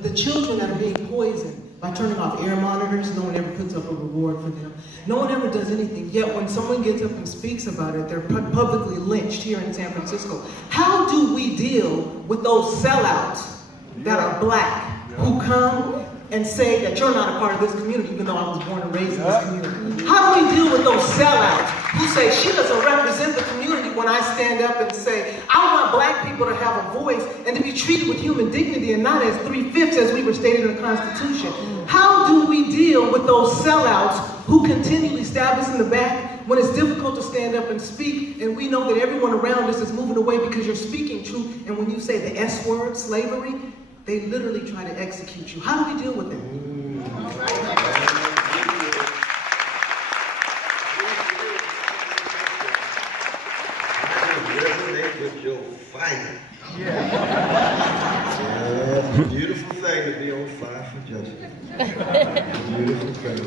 The children that are being poisoned by turning off air monitors, no one ever puts up a reward for them. No one ever does anything. Yet when someone gets up and speaks about it, they're publicly lynched here in San Francisco. How do we deal with those sellouts that are black who come and say that you're not a part of this community, even though I was born and raised in this community? How do we deal with those sellouts who say she doesn't represent the community when I stand up and say, I want black people to have a voice and to be treated with human dignity and not as 3/5 as we were stated in the Constitution? How do we deal with those sellouts who continually stab us in the back when it's difficult to stand up and speak, and we know that everyone around us is moving away because you're speaking truth, and when you say the S word, slavery, they literally try to execute you? How do we deal with it? Resonate with your fire. It's a beautiful thing to be on fire for justice. It's a beautiful thing.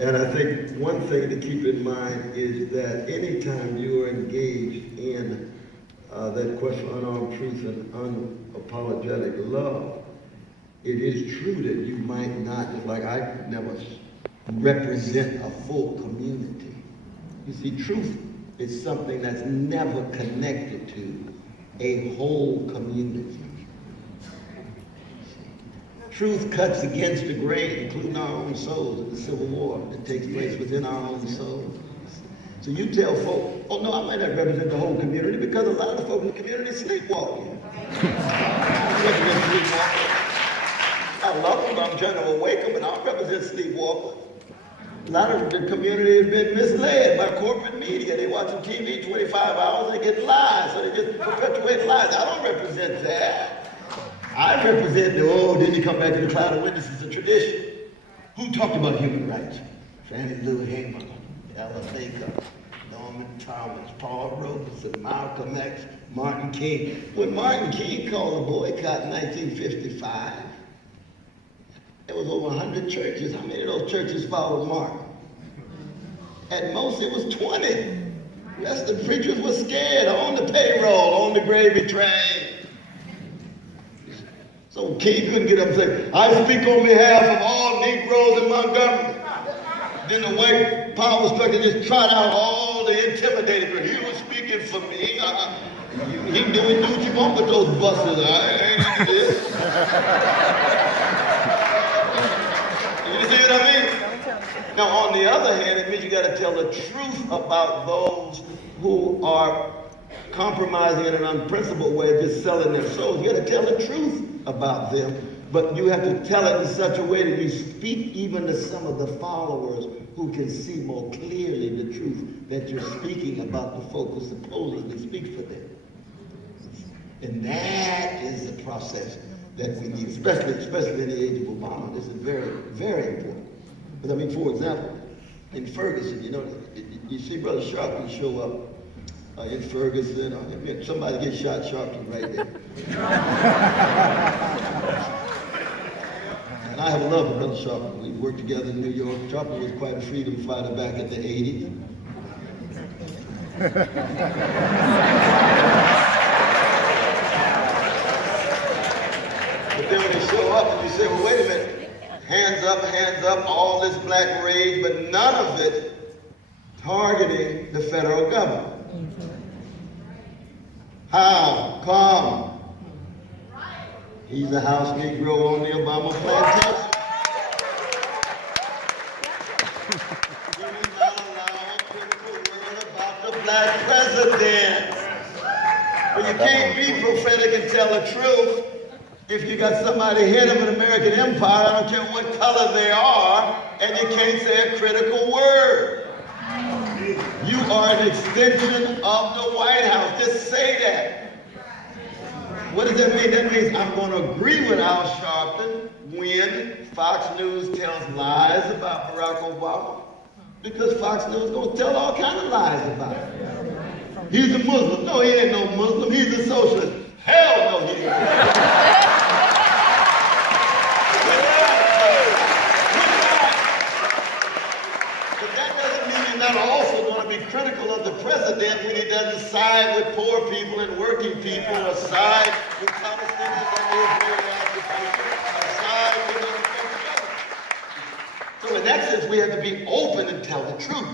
And I think one thing to keep in mind is that anytime you are engaged in that question of unarmed truth and unapologetic love, it is true that you might not, like I never represent a full community. You see, truth is something that's never connected to a whole community. Truth cuts against the grain, including our own souls in the Civil War that takes place within our own souls. So you tell folk, oh no, I might not represent the whole community because a lot of the folk in the community are sleepwalking. I love them, I'm trying to awake them, and I don't represent sleepwalkers. A lot of the community has been misled by corporate media. They watching TV 25 hours, they get lies, so they just perpetuate lies. I don't represent that. I represent the, then you come back to the cloud of witnesses, a tradition. Who talked about human rights? Fannie Lou Hamer, Ella Baker, Norman Thomas, Paul Robeson, Malcolm X, Martin King. When Martin King called a boycott in 1955, there was over 100 churches. How many of those churches followed Martin? At most, it was 20. The rest of the preachers were scared, on the payroll, on the gravy train. So King couldn't get up and say, I speak on behalf of all Negroes in Montgomery. Then the white power structure just trot out all the intimidated people. He was speaking for me. He can do what you want with those buses. I ain't into this. You see what I mean? Now, on the other hand, it means you got to tell the truth about those who are compromising in an unprincipled way of just selling their souls. You got to tell the truth about them, but you have to tell it in such a way that you speak even to some of the followers who can see more clearly the truth that you're speaking about the folk who supposedly speak for them. And that is the process that we need, especially in the age of Obama. This is very, very important. But I mean, for example, in Ferguson, you see Brother Sharpton show up in Ferguson. Somebody get shot, Sharpton right there. And I have love for Brother Sharpton. We worked together in New York. Sharpton was quite a freedom fighter back in the 80s. But then when they show up and you say, well, wait a minute, hands up, all this black rage, but none of it targeting the federal government. How come? He's a house Negro on the Obama plantation. He was not allowed a critical word about the black president. But you can't be prophetic and tell the truth if you got somebody head of an American empire, I don't care what color they are, and you can't say a critical word. You are an extension of the White House. Just say that. What does that mean? That means I'm going to agree with Al Sharpton when Fox News tells lies about Barack Obama, because Fox News is going to tell all kinds of lies about him. He's a Muslim. No, he ain't no Muslim. He's a socialist. Hell no, he ain't. Not also going to be critical of the president when he doesn't side with poor people and working people or side with Palestinians and Israeli people. tell the truth.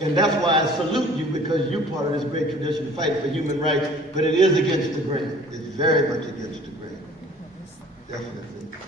And that's why I salute you, because you're part of this great tradition of fighting for human rights, but it is against the grain. It's very much against the grain. Definitely.